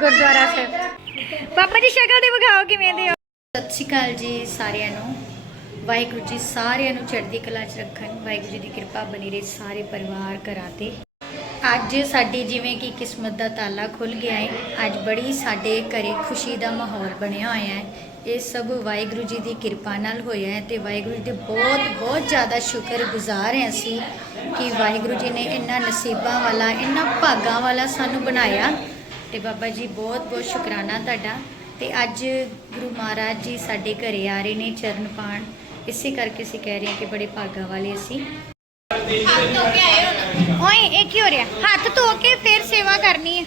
ਗੁਰਦੁਆਰਾ ਸਾਹਿਬ। ਪਾਪਾ ਜੀ, ਸ਼ਕਲ ਤੇ ਵਿਖਾਓ ਕਿਵੇਂ ਦੇ ਹੋ ਸਤਿ ਸ਼੍ਰੀ ਅਕਾਲ ਜੀ ਸਾਰਿਆਂ ਨੂੰ। ਵਾਹਿਗੁਰੂ ਜੀ ਸਾਰਿਆਂ ਨੂੰ ਚੜ੍ਹਦੀ ਕਲਾ 'ਚ ਰੱਖਣ। ਵਾਹਿਗੁਰੂ ਜੀ ਦੀ ਕਿਰਪਾ ਬਣੀ ਰਹੇ ਸਾਰੇ ਪਰਿਵਾਰ ਘਰਾਂ ਤੇ। ਅੱਜ ਸਾਡੀ ਜਿਵੇਂ ਕਿ ਕਿਸਮਤ ਦਾ ਤਾਲਾ ਖੁੱਲ ਗਿਆ ਹੈ ਅੱਜ ਬੜੀ ਸਾਡੇ ਘਰੇ ਖੁਸ਼ੀ ਦਾ ਮਾਹੌਲ ਬਣਿਆ ਹੋਇਆ ਹੈ ਇਹ ਸਭ ਵਾਹਿਗੁਰੂ ਜੀ ਦੀ ਕਿਰਪਾ ਨਾਲ ਹੋਇਆ ਹੈ ਤੇ ਵਾਹਿਗੁਰੂ ਜੀ ਦੇ ਬਹੁਤ ਬਹੁਤ ਜ਼ਿਆਦਾ ਸ਼ੁਕਰਗੁਜ਼ਾਰ ਹਾਂ ਅਸੀਂ ਕਿ ਵਾਹਿਗੁਰੂ ਜੀ ਨੇ ਇੰਨਾ ਨਸੀਬਾਂ ਵਾਲਾ, ਇੰਨਾ ਭਾਗਾਂ ਵਾਲਾ ਸਾਨੂੰ ਬਣਾਇਆ। ਤੇ ਬਾਬਾ ਜੀ ਬਹੁਤ ਬਹੁਤ ਸ਼ੁਕਰਾਨਾ ਤੁਹਾਡਾ। ਤੇ ਅੱਜ ਗੁਰੂ ਮਹਾਰਾਜ ਜੀ ਸਾਡੇ ਘਰੇ ਆ ਰਹੇ ਨੇ ਚਰਨ ਪਾਣ। ਇਸੇ ਕਰਕੇ ਅਸੀਂ ਕਹਿ ਰਹੇ ਕਿ ਬੜੇ ਭਾਗਾ ਵਾਲੇ ਅਸੀਂ। ਓਏ ਇਹ ਕੀ ਹੋ ਰਿਹਾ? ਹੱਥ ਧੋ ਕੇ ਫਿਰ ਸੇਵਾ ਕਰਨੀ ਹੈ।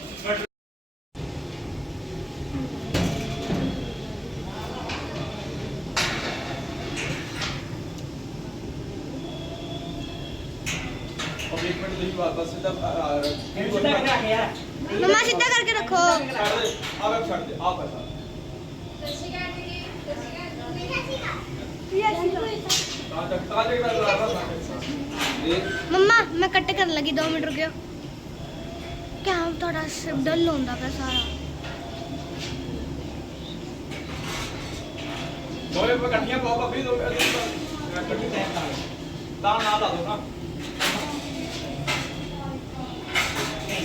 ਇੱਕ ਮਿੰਟ ਵਾਪਸ ਸਿੱਧਾ ਕੀ ਬੋਲਣਾ ਹੈ ਮਮਾ ਸਿੱਧਾ ਕਰਕੇ ਰੱਖੋ। ਛੱਡ ਦੇ ਆ ਵੇ ਛੱਡ ਦੇ ਆ ਪੈਸਾ ਤਾਂ ਤੱਕ ਤਾਂ ਜੇ ਮੈਂ ਲਾ ਰਹਾ ਦੇਖ ਮਮਾ, ਮੈਂ ਕੱਟ ਕਰਨ ਲੱਗੀ 2 ਮਿੰਟ ਰੁਕਿਓ। ਕਿਆ ਤੁਹਾਡਾ ਸਿਰ ਡਲ ਹੁੰਦਾ ਪਿਆ ਸਾਰਾ। ਦੋਵੇਂ ਪਕੜੀਆਂ ਪਾਓ ਬੱਬੀ ਦੋ ਕੱਢੀ ਟਾਈਮ ਨਾਲ। ਤਾਂ ਨਾ ਲਾ ਦੋ ਨਾ।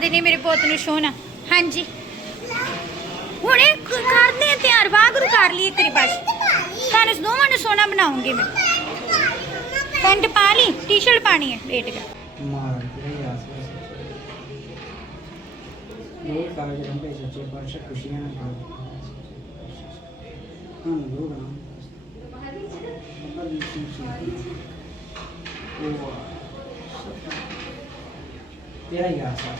ਦੇਣੀ ਮੇਰੇ ਪੁੱਤ ਨੂੰ ਸੋਹਣਾ ਹਾਂਜੀ। ਹੁਣੇ ਕਰਦੇ ਆ ਤਿਆਰ ਵਾਗਰੂ ਕਰ ਲਈ ਤੇਰੀ ਬਸ। ਤੁਹਾਨੂੰ ਦੋਵਾਂ ਨੂੰ ਸੋਹਣਾ ਬਣਾਉਂਗੀ ਮੈਂ। ਪੈਂਟ ਪਾ ਲਈ ਟੀ-ਸ਼ਰਟ ਪਾਣੀ ਹੈ ਵੇਟ ਕਰ। ਮਾਰ ਕੇ ਆਸ-ਪਾਸ ਇਹ ਕਾਗਜ਼ ਰੰਗੇ ਸੱਚੇ ਪਾਤਸ਼ਾਹ ਖੁਸ਼ੀਆਂ ਨਾਲ ਹਾਂ ਲੋਗ ਨਾ ਬੱਬਾ ਜੀ ਸਿੰਘ ਸਿੰਘ ਉਹ ਤੇਰਾ ਹੀ ਆਸਾ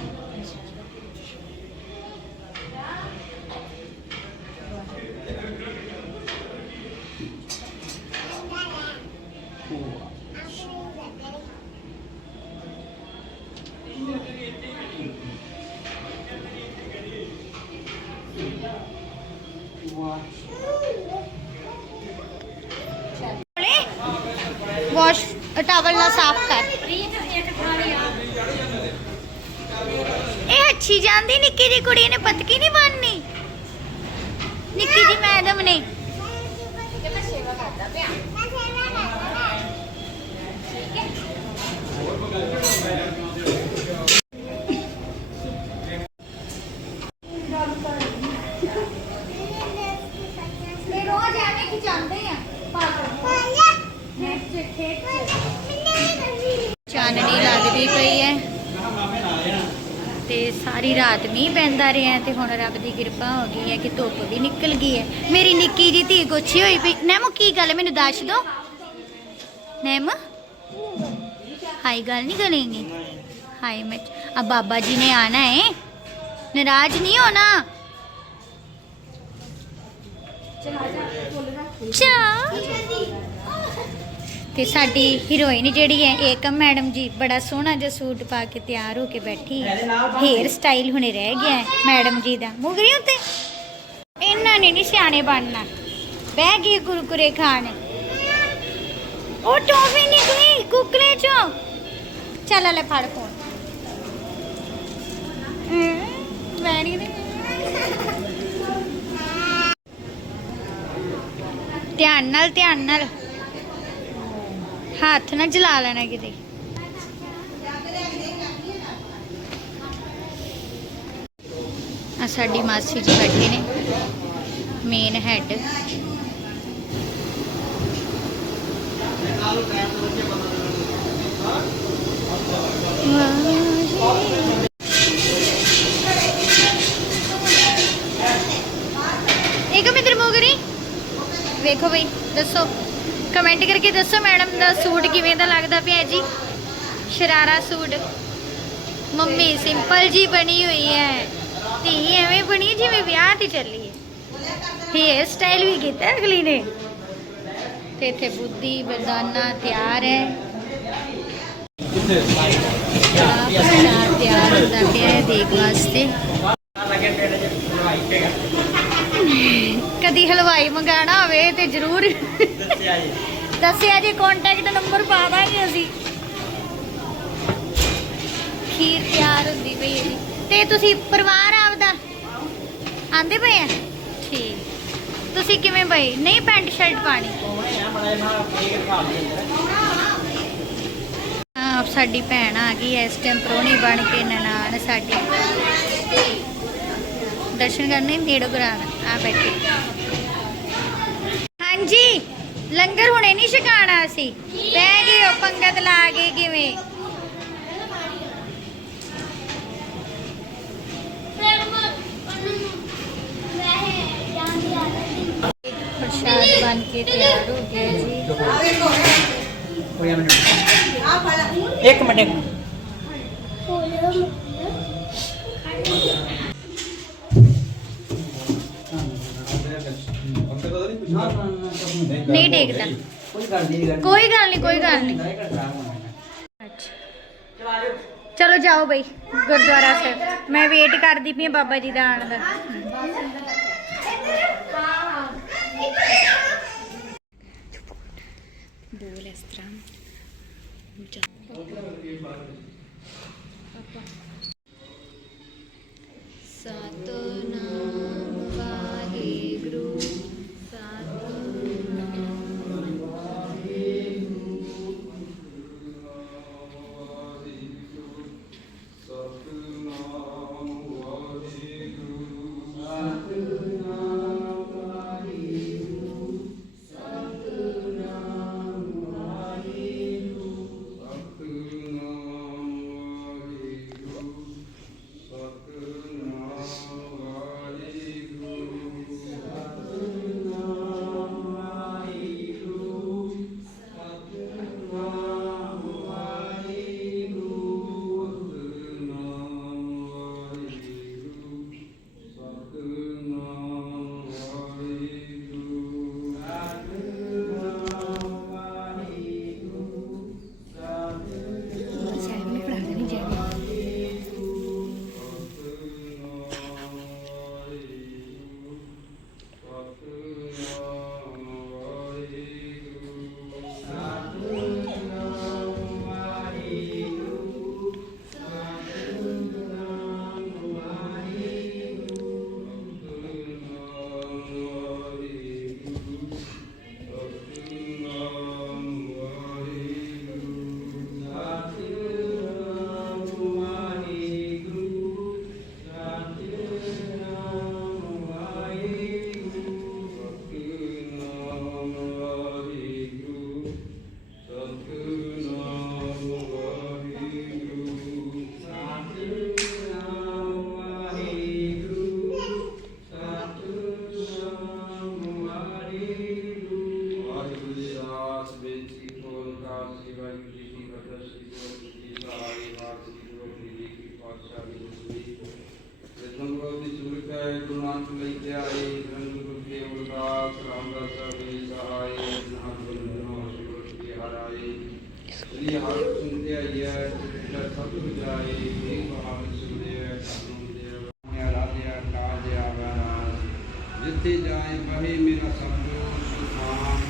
ਵਾਹ ਵਾਸ਼ ਟਾਵਲ ਨਾਲ ਸਾਫ਼ ਕਰ। ਇਹ ਅੱਛੀ ਜਾਂਦੀ ਨਿੱਕੀ ਦੀ ਕੁੜੀ ਨੇ ਪਤਕੀ ਨਹੀਂ ਬਣਨੀ ਨਿੱਕੀ ਦੀ ਮੈਡਮ ਨੇ। ਚਾਨਣੀ ਲੱਗਦੀ ਪਈ ਸਾਰੀ ਰਾਤ ਮੀਂਹ ਪੈਂਦਾ ਰਿਹਾ ਤੇ ਹੁਣ ਰੱਬ ਦੀ ਕਿਰਪਾ ਹੋ ਗਈ ਹੈ ਕਿ ਧੁੱਪ ਵੀ ਨਿਕਲ ਗਈ ਹੈ। ਮੇਰੀ ਨਿੱਕੀ ਜੀ ਧੀ ਗੁੱਛੀ ਹੋਈ ਪਈ। ਨੈਮੋ, ਕੀ ਗੱਲ ਮੈਨੂੰ ਦੱਸ ਦੋ। ਨੈਮ? ਹਾਈ ਗੱਲ ਨਹੀਂ ਕਰੇਂਗੀ। ਹਾਈ ਮੈਂ ਆ ਬਾਬਾ ਜੀ ਨੇ ਆਣਾ ਹੈ। ਨਾਰਾਜ਼ ਨਹੀਂ ਹੋਣਾ। ਚਾ ਤੇ ਸਾਡੀ ਹੀਰੋਇਨ ਜਿਹੜੀ ਹੈ ਏਕਮ ਮੈਡਮ ਜੀ ਬੜਾ ਸੋਹਣਾ ਜਿਹਾ ਸੂਟ ਪਾ ਕੇ ਤਿਆਰ ਹੋ ਕੇ ਬੈਠੀ ਹੈ। ਹੇਅਰ ਸਟਾਈਲ ਹੁਣੇ ਰਹਿ ਗਿਆ ਹੈ ਮੈਡਮ ਜੀ ਦਾ। ਮੁਗਰੀ ਉੱਤੇ? ਇਹਨਾਂ ਨੇ ਨਹੀਂ ਸਿਆਣੇ ਬਣਨਾ। ਬਹਿ ਗਈ ਕੁਰਕੁਰੇ ਖਾਣ। ਉਹ ਟੋਫੀ ਨਿਕਲੀ ਕੁਕਲੇ ਚੋਂ। ਚੱਲ ਲੈ ਫੜ ਫੋਨ ਮੈਂ ਨਹੀਂ ਧਿਆਨ ਨਾਲ ਧਿਆਨ ਨਾਲ। ਹੱਥ ਨਾ ਜਲਾ ਲੈਣਾ ਕਿਤੇ। ਆ ਸਾਡੀ ਮਾਸੀ ਜੀ ਬੈਠੇ ਨੇ। ਮੇਨ ਹੈਡ ਇੱਕ ਮਿੰਟ ਮੋਗਰੀ ਵੇਖੋ ਬਈ, ਦੱਸੋ। ਕਮੈਂਟ ਕਰਕੇ ਦੱਸੋ ਮੈਡਮ ਦਾ ਸੂਟ ਕਿਵੇਂ ਦਾ ਲੱਗਦਾ ਪਿਆ ਜੀ? ਸ਼ਰਾਰਾ ਸੂਟ। ਮੰਮੀ ਸਿੰਪਲ ਜੀ ਬਣੀ ਹੋਈ ਹੈ। ਧੀ ਐਵੇਂ ਬਣੀ ਜਿਵੇਂ ਵਿਆਹ ਤੇ ਚੱਲੀ ਹੈ। ਹੇਅਰ ਸਟਾਈਲ ਵੀ ਕੀਤਾ ਅਗਲੀ ਨੇ। ਤੇ ਇੱਥੇ ਬੁੱਧੀ ਬਰਦਾਨਾ ਤਿਆਰ ਹੈ। ਕਿੱਥੇ ਤਿਆਰ ਹੁੰਦਾ ਪਿਆ ਹੈ ਦੇਖ ਵਾਸਤੇ। ਕਦੀ ਹਲਵਾਈ ਮੰਗਾਣਾ ਹੋਵੇ ਤੇ ਜ਼ਰੂਰ। ਦੱਸਿਆ ਜੀ ਦੱਸਿਆ ਜੇ ਕੰਟੈਕਟ ਨੰਬਰ ਪਾ ਦਾਂਗੇ ਅਸੀਂ। ਖੀਰ ਤਿਆਰ ਹੁੰਦੀ ਪਈ ਹੈ ਜੀ। ਤੇ ਤੁਸੀਂ ਪਰਿਵਾਰ ਆਪਦਾ ਆਂਦੇ ਪਏ ਆ? ਠੀਕ। ਤੁਸੀਂ ਕਿਵੇਂ ਬਈ ਨਹੀਂ ਪੈਂਟ ਸ਼ਰਟ ਪਾਣੀ? ਕੋਹਣੇ ਸਾਡੀ ਭੈਣ ਆ ਗਈ ਐ ਇਸ ਟਾਈਮ ਪ੍ਰੋਣੀ ਬਣ ਕੇ ਨਨਾਣ ਸਾਡੀ। ਦਰਸ਼ਨ ਕਰਨੇ, ਨੇੜੋ ਕਰਾਣਾ ਆ ਬੈਠੇ। ਹਾਂਜੀ। ਲੰਗਰ ਹੁਣੇ ਨਹੀਂ ਛਕਾਣਾ ਸੀ ਬਹਿ ਗਏ ਹੋ ਪੰਗਤ ਲਾ ਕੇ ਕਿਵੇਂ। ਪ੍ਰਸ਼ਾਦ ਬਣ ਕੇ ਤਿਆਰ ਹੋ ਗਿਆ ਜੀ। ਕੋਈ ਮਿੰਟ ਇੱਕ ਮਿੰਟ। ਇੱਕ ਮਿੰਟ। ਨਹੀਂ ਡੇਗਦਾ ਕੋਈ ਗੱਲ ਨਹੀਂ ਕੋਈ ਗੱਲ ਨਹੀਂ ਕੋਈ ਗੱਲ ਨਹੀਂ। ਅੱਛਾ ਚਲੋ ਜਾਓ। ਬਈ ਗੁਰਦੁਆਰਾ ਸਾਹਿਬ। ਮੈਂ ਵੇਟ ਕਰਦੀ ਪਈ ਬਾਬਾ ਜੀ ਦਾ ਆਉਣ ਦਾ। ਬੋਲ ਇਸ ਤਰ੍ਹਾਂ। ਸਤਨਾਮ ਹਰਿ ਸੁਨਤੇ ਆਇਆ ਜਿਹੜਾ ਸਭ ਕੁਝ ਜਾਏ ਇਹ ਬਹਾਦਰ ਸੁਨਦੇ ਹੈ ਸਾਨੂੰ ਦੇ ਆਪਣੇ ਰਾਜਿਆ ਕਾਜ ਆਵਰਾ ਜਿੱਥੇ ਜਾਏ ਬਹੇ ਮੇਰਾ ਸਤਿਗੁਰ ਸੁਖਾਨ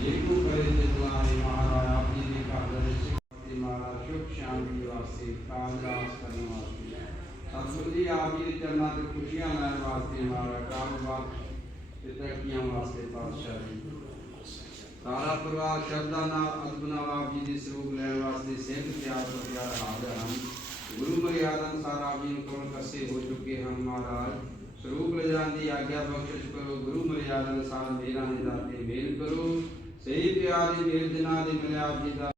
ਜੇ ਕੋ ਕਰੇ ਤੇ ਦੁਆਰੇ ਮਹਾਰਾਜ ਆਪ ਜੀ ਦੇ ਘਰ ਦੇ ਵਿੱਚ ਤੇ ਮਹਾਰਾਜ ਸੁਖ ਸ਼ਾਂਤੀ ਵਾਸਤੇ ਕਾਮਰਾਸ ਕਰਨ ਵਾਸਤੇ ਸਤਿਗੁਰ ਜੀ ਆਪ ਜੀ ਦੇ ਚਰਨਾਂ ਸਾਰਾ ਪਰਿਵਾਰ ਸ਼ਰਧਾ ਨਾਲ ਅਦਬਨਾ ਆਪ ਜੀ ਦੇ ਸਰੂਪ ਲੈਣ ਵਾਸਤੇ ਸਿੰਘ ਤਿਆਰ ਤੋਂ ਤਿਆਰ ਹਾਜ਼ਰ ਹਨ। ਗੁਰੂ ਮਰਿਆਦਾ ਅਨੁਸਾਰ ਆਪ ਜੀ ਨੂੰ ਕੋਲ ਕਸੇ ਹੋ ਚੁੱਕੇ ਹਨ ਮਹਾਰਾਜ। ਸਰੂਪ ਲੈ ਜਾਣ ਦੀ ਆਗਿਆ ਬਖਸ਼ਿਸ਼ ਕਰੋ। ਗੁਰੂ ਮਰਿਆਦਾ ਅਨੁਸਾਰ ਮੇਰਾ ਨੇ ਦਾਤੇ ਮੇਲ ਕਰੋ। ਸਹੀ ਪਿਆਰ ਦੀ ਮੇਲ ਦੇ ਨਾਲ ਦੇ ਮਿਲਿਆ ਆਪ ਜੀ ਦਾ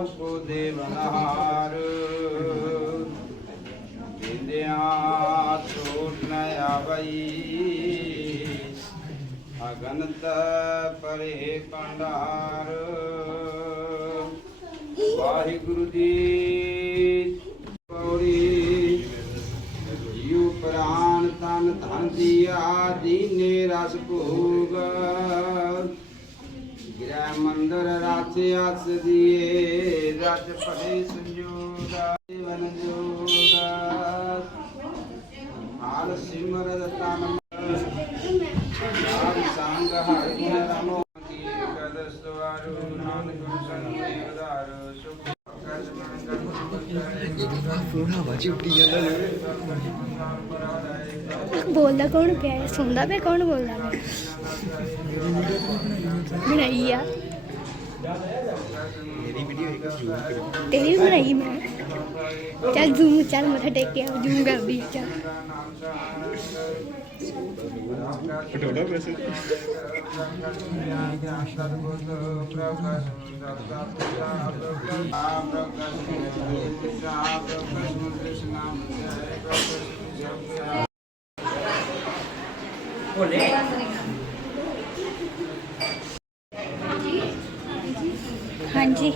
ਹੈ ਸਭ ਕੋ ਦੇਵਨਹਾਰ ਵਿਦਿਆ ਛੋਟ ਨ ਆਵਈ। ਅਗਨਤ ਪਰੇ ਪੰਡਾਰ ਵਾਹਿਗੁਰੂ ਜੀ ਪੌੜੀ ਜੀਉ ਪ੍ਰਾਨ ਤਨ ਧਨ ਦੀਆ ਦੀਨੇ ਰਸ ਭੋਗ। ਗ੍ਰਹਿ ਮੰਦਰ ਰਾਜ ਆਸ ਦੀਏ। ਰਜ ਭਲੇ ਸੰਜੋਗਾ ਵਨ ਜੋਗਾ। ਹਾਲ ਸਿਮਰਤ ਤਨ ਆਦਿ ਸੰਗ ਹਰਿ ਰਮੋ ਕੀ ਕਦਸਵਾਰੂ ਨਾਨਕ ਸੰਗ ਦੇਵਦਾਰੂ ਸੁਖ ਬੋਲਦਾ ਕੌਣ ਪਿਆ? ਸੁਣਦਾ ਪਿਆ ਕੌਣ ਬੋਲਦਾ ਪਿਆ? ਬਣਾਈ ਆ ਤੇਰੀ ਵੀ ਬਣਾਈ ਮੈਂ ਚੱਲ ਜ਼ੂਮ ਚੱਲ ਮੱਥਾ ਟੇਕ ਕੇ ਜ਼ੂਮ ਕਰਦੀ ਚੱਲ ਪਟੋੜਾ ਵੈਸੇ ਹਾਂਜੀ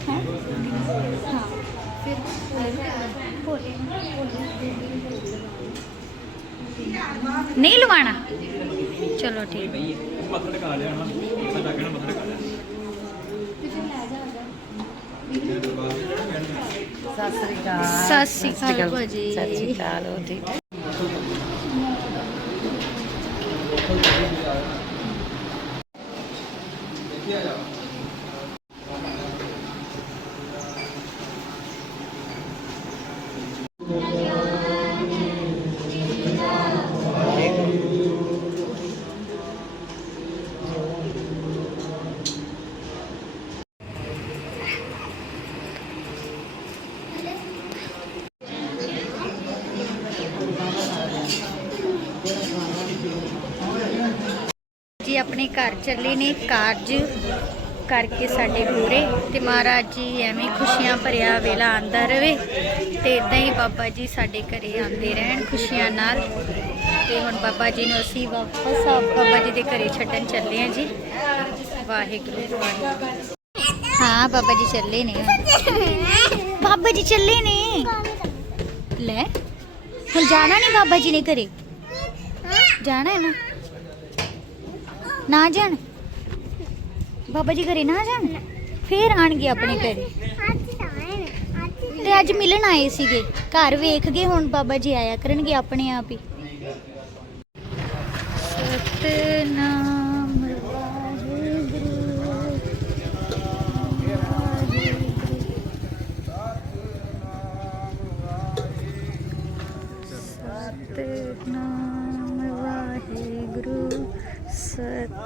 ਹੈਂ? ਹਾਂ ਫਿਰ ਨਹੀਂ ਲਵਾਣਾ? ਚਲੋ ਠੀਕ। ਲਿਆ ਨਾ ਮੱਥਾ ਟਿਕਾ ਲਿਆ। ਸਤਿ ਸ੍ਰੀ ਅਕਾਲ। ਭਾਜੀ। ਸਤਿ ਸ਼੍ਰੀ ਅਕਾਲ ਹੋ ਠੀਕ? ਆਪਣੇ ਘਰ ਚੱਲੇ ਨੇ, ਕਾਰਜ ਕਰਕੇ ਸਾਡੇ ਪੂਰੇ ਤੇ ਮਹਾਰਾਜ ਜੀ ਐਵੇਂ ਖੁਸ਼ੀਆਂ ਭਰਿਆ ਵੇਲਾ ਆਂਦਾ ਰਵੇ ਤੇ ਇਦਾਂ ਹੀ ਬਾਬਾ ਜੀ ਸਾਡੇ ਘਰੇ ਆਂਦੇ ਰਹਿਣ ਖੁਸ਼ੀਆਂ ਨਾਲ। ਤੇ ਹੁਣ ਬਾਬਾ ਜੀ ਨੂੰ ਅਸੀਂ ਵਾਪਸ ਆ, ਬਾਬਾ ਜੀ ਦੇ ਘਰੇ ਛੱਡਣ ਚੱਲੇ ਆ ਜੀ। ਵਾਹਿਗੁਰੂ ਹਾਂ, ਬਾਬਾ ਜੀ ਚੱਲੇ ਨੇ ਬਾਬਾ ਜੀ ਚੱਲੇ ਨੇ। ਲੈ, ਹੁਣ ਜਾਣਾ ਨਹੀਂ ਬਾਬਾ ਜੀ ਨੇ ਘਰੇ? ਜਾਣਾ ਹੈ ਨਾ? ਨਾ ਜਾਣ। ਬਾਬਾ ਜੀ ਘਰੇ ਨਾ ਜਾਣ? ਫੇਰ ਆਣਗੇ ਆਪਣੇ ਘਰੇ। ਤੇ ਅੱਜ ਮਿਲਣ ਆਏ ਸੀਗੇ। ਘਰ ਵੇਖ ਗਏ ਹੁਣ ਬਾਬਾ ਜੀ ਆਇਆ ਕਰਨਗੇ ਆਪਣੇ ਆਪ ਹੀ। ਸਤਨਾਮ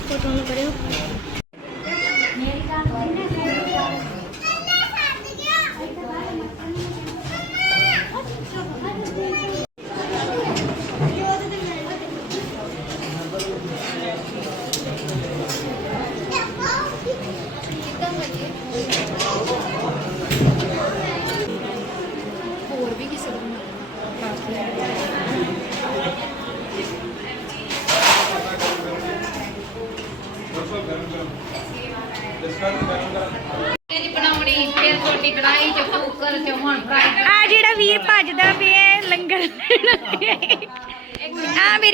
ਇਸ ਨੂੰ ਕਰਿਓ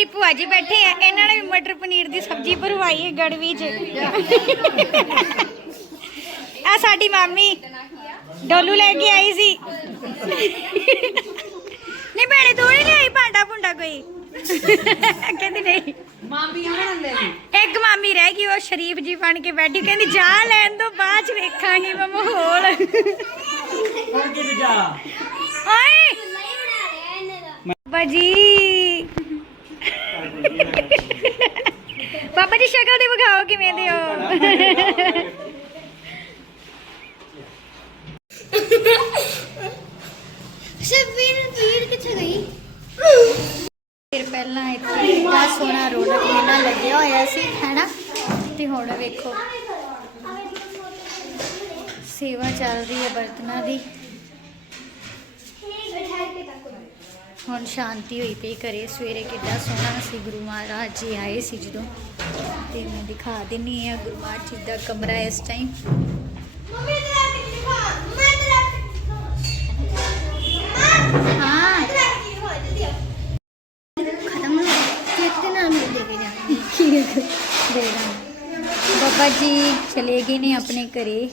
ਭੂਆ ਬੈਠੇ ਆ, ਇਹਨਾਂ ਨੇ ਵੀ ਮਟਰ ਪਨੀਰ ਦੀ ਸਬਜ਼ੀ ਭਰਵਾਈ ਗੜਵੀ ਚ। ਆ ਸਾਡੀ ਮਾਮੀ ਡੋਲੂ ਲੈ ਕੇ ਆਈ ਸੀ। ਨਹੀਂ ਭੈਣੇ, ਤੂੰ ਨਹੀਂ ਲਈ ਭਾਂਡਾ ਭੁੰਡਾ ਕੋਈ? ਕਹਿੰਦੀ ਨਹੀਂ। ਮਾਮੀ ਆਣ ਲੈ ਇੱਕ ਮਾਮੀ ਰਹਿ ਗਈ ਉਹ ਸ਼ਰੀਫ ਜੀ ਬਣ ਕੇ ਬੈਠੀ ਕਹਿੰਦੀ ਜਾ ਲੈਣ ਤੋਂ ਬਾਅਦ ਚ ਵੇਖਾਂਗੀ ਮੈਂ ਮਾਹੌਲ। ਹੁਣ ਕਿ ਜਾ। ਓਏ! ਪਾਪਾ ਦੀ ਸ਼ਕਲ ਤੇ ਵਿਖਾਓ ਕਿਵੇਂ ਦੇ ਹੋ? ਸ਼ਬੀਰ ਵੀਰ ਕਿੱਥੇ ਗਈ? ਪਹਿਲਾਂ ਇੱਥੇ ਇੰਨਾ ਸੋਹਣਾ ਰੌਣਕ ਮੇਲਾ ਲੱਗਿਆ ਹੋਇਆ ਸੀ, ਹੈਨਾ? ਤੇ ਹੁਣ ਵੇਖੋ। ਸੇਵਾ ਚੱਲ ਰਹੀ ਹੈ ਬਰਤਨਾਂ ਦੀ। ਹੁਣ ਸ਼ਾਂਤੀ ਹੋਈ ਪਈ ਘਰੇ। ਸਵੇਰੇ ਕਿੱਡਾ ਸੋਹਣਾ ਸੀ, ਗੁਰੂ ਮਹਾਰਾਜ ਜੀ ਆਏ ਸੀ ਜਦੋਂ। ਤੇ ਮੈਂ ਦਿਖਾ ਦਿੰਨੀ ਆ ਗੁਰੂ ਮਹਾਰਾਜ ਜੀ ਦਾ ਕਮਰਾ ਇਸ ਟਾਈਮ ਮੰਮੀ ਤੇ ਦਿਖਾ ਮੈਂ ਤੇ ਹਾਂ ਰੱਖ ਕੇ ਹੋ ਜਦੀ ਖਤਮ ਹੋ ਕਿਤੇ ਨਾ ਮਿਲ ਦੇਵੇ ਜਾ ਦੇ ਦਾਂ ਬਾਬਾ ਜੀ ਚਲੇ ਗਏ ਨੇ ਆਪਣੇ ਘਰੇ।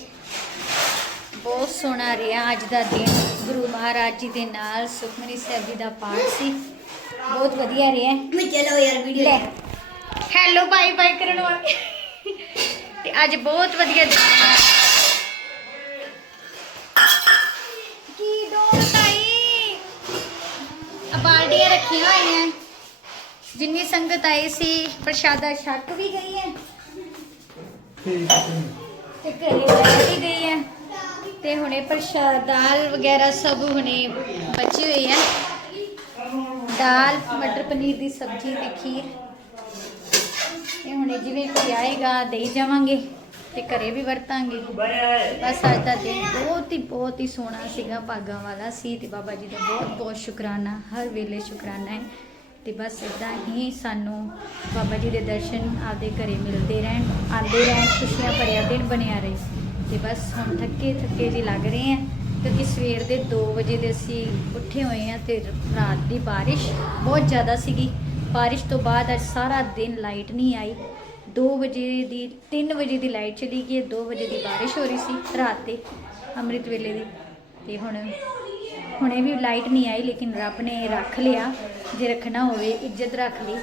ਬਹੁਤ ਸੋਹਣਾ ਰਿਹਾ ਅੱਜ ਦਾ ਦਿਨ। ਗੁਰੂ ਮਹਾਰਾਜ ਜੀ ਦੇ ਨਾਲ ਸੁਖਮਨੀ ਸਾਹਿਬ ਜੀ ਦਾ ਪਾਠ ਸੀ। ਬਹੁਤ ਵਧੀਆ ਰਿਹਾ। ਮੈਂ ਚਲੋ ਯਾਰ ਵੀਡੀਓ ਲੈ। ਹੈਲੋ ਬਾਈ ਬਾਈ ਕਰਨ ਵਾਲੇ। ਤੇ ਅੱਜ ਬਹੁਤ ਵਧੀਆ ਦਿਨ। ਕੀ ਡੋਲ ਤਾਈ? ਆ ਬਾਲਟੀਆਂ ਰੱਖੀਆਂ ਹੋਈਆਂ। ਜਿੰਨੀ ਸੰਗਤ ਆਈ ਸੀ ਪ੍ਰਸ਼ਾਦਾ ਛੱਕ ਵੀ ਗਈ ਹੈ। ਤੇ ਘਰੇ ਲੈ ਗਈ ਹੈ ਤੇ ਹੁਣੇ ਪ੍ਰਸ਼ਾਦ, ਦਾਲ ਵਗੈਰਾ ਸਭ ਹੁਣੇ ਬਚੀ ਹੋਈ ਹੈ ਦਾਲ, ਮਟਰ ਪਨੀਰ ਦੀ ਸਬਜ਼ੀ ਤੇ ਖੀਰ। ਇਹ ਹੁਣੇ ਜਿਵੇਂ ਕੋਈ ਆਏਗਾ, ਦੇਈ ਜਾਵਾਂਗੇ ਤੇ ਘਰੇ ਵੀ ਵਰਤਾਂਗੇ। ਬਸ ਅੱਜ ਦਾ ਦਿਨ ਬਹੁਤ ਹੀ ਬਹੁਤ ਹੀ ਸੋਹਣਾ ਸੀਗਾ, ਭਾਗਾਂ ਵਾਲਾ। ਸੀ ਤੇ ਬਾਬਾ ਜੀ ਦਾ ਬਹੁਤ ਬਹੁਤ ਸ਼ੁਕਰਾਨਾ, ਹਰ ਵੇਲੇ ਸ਼ੁਕਰਾਨਾ ਹੈ। ਤੇ ਬਸ ਇਦਾਂ ਹੀ ਸਾਨੂੰ ਬਾਬਾ ਜੀ ਦੇ ਦਰਸ਼ਨ ਆਪਦੇ ਘਰੇ ਮਿਲਦੇ ਰਹਿਣ, ਆਉਂਦੇ ਰਹਿਣ, ਖੁਸ਼ੀਆਂ ਭਰਿਆ ਦਿਨ ਬਣਿਆ ਰਹੇ। ਤੇ ਬਸ ਹੁਣ ਥੱਕੇ ਥੱਕੇ ਜੀ ਲੱਗ ਰਹੇ ਆ ਕਿਉਂਕਿ ਸਵੇਰ ਦੇ 2 ਵਜੇ ਦੇ ਅਸੀਂ ਉੱਠੇ ਹੋਏ ਆ ਤੇ ਰਾਤ ਦੀ ਬਾਰਿਸ਼ ਬਹੁਤ ਜ਼ਿਆਦਾ ਸੀਗੀ। ਬਾਰਿਸ਼ ਤੋਂ ਬਾਅਦ ਅੱਜ ਸਾਰਾ ਦਿਨ ਲਾਈਟ ਨਹੀਂ ਆਈ। 2 ਵਜੇ ਦੀ 3 ਵਜੇ ਦੀ ਲਾਈਟ ਚਲੀ ਗਈ 2 ਵਜੇ ਦੀ ਬਾਰਿਸ਼ ਹੋ ਰਹੀ ਸੀ ਰਾਤ ਤੇ ਅੰਮ੍ਰਿਤ ਵੇਲੇ ਦੀ। ਤੇ ਹੁਣ, ਹੁਣੇ ਵੀ ਲਾਈਟ ਨਹੀਂ ਆਈ, ਲੇਕਿਨ ਰੱਬ ਨੇ ਰੱਖ ਲਿਆ। ਜੇ ਰੱਖਣਾ ਹੋਵੇ, ਇੱਜ਼ਤ ਰੱਖ ਲਈ।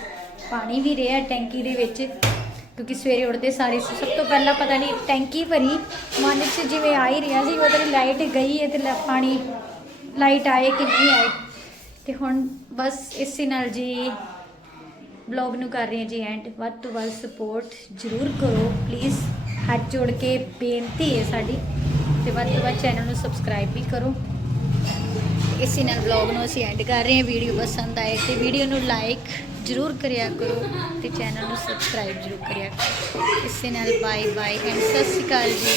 ਪਾਣੀ ਵੀ ਰਿਹਾ ਟੈਂਕੀ ਦੇ ਵਿੱਚ, ਕਿਉਂਕਿ ਸਵੇਰੇ ਉੱਠਦੇ ਸਾਰੇ ਸਭ ਤੋਂ ਪਹਿਲਾਂ ਪਤਾ ਨਹੀਂ ਟੈਂਕੀ ਭਰੀ, ਮਨ 'ਚ ਜਿਵੇਂ ਆ ਹੀ ਰਿਹਾ ਸੀ ਉਹਦੇ ਲਾਈਟ ਗਈ ਹੈ ਤੇ ਲ- ਪਾਣੀ, ਲਾਈਟ ਆਏ ਕਿ ਨਹੀਂ ਆਏ। ਤੇ ਹੁਣ ਬਸ ਇਸੇ ਨਾਲ ਜੀ ਬਲੌਗ ਨੂੰ ਕਰ ਰਹੇ ਹਾਂ ਜੀ ਐਂਡ। ਵੱਧ ਤੋਂ ਵੱਧ ਸਪੋਰਟ ਜ਼ਰੂਰ ਕਰੋ ਪਲੀਜ਼ ਹੱਥ ਜੋੜ ਕੇ ਬੇਨਤੀ ਹੈ ਸਾਡੀ। ਤੇ ਵੱਧ ਤੋਂ ਵੱਧ ਚੈਨਲ ਨੂੰ ਸਬਸਕ੍ਰਾਈਬ ਵੀ ਕਰੋ। ਇਸੇ ਨਾਲ ਵਲੌਗ ਨੂੰ ਅਸੀਂ ਐਂਡ ਕਰ ਰਹੇ ਹਾਂ ਵੀਡੀਓ ਪਸੰਦ ਆਏ ਤੇ ਵੀਡੀਓ ਨੂੰ ਲਾਈਕ ਜ਼ਰੂਰ ਕਰਿਆ ਕਰੋ ਤੇ ਚੈਨਲ ਨੂੰ ਸਬਸਕ੍ਰਾਈਬ ਜ਼ਰੂਰ ਕਰਿਆ ਕਰੋ। ਇਸੇ ਨਾਲ ਬਾਏ ਬਾਏ ਐਂਡ ਸਤਿ ਸ਼੍ਰੀ ਅਕਾਲ ਜੀ।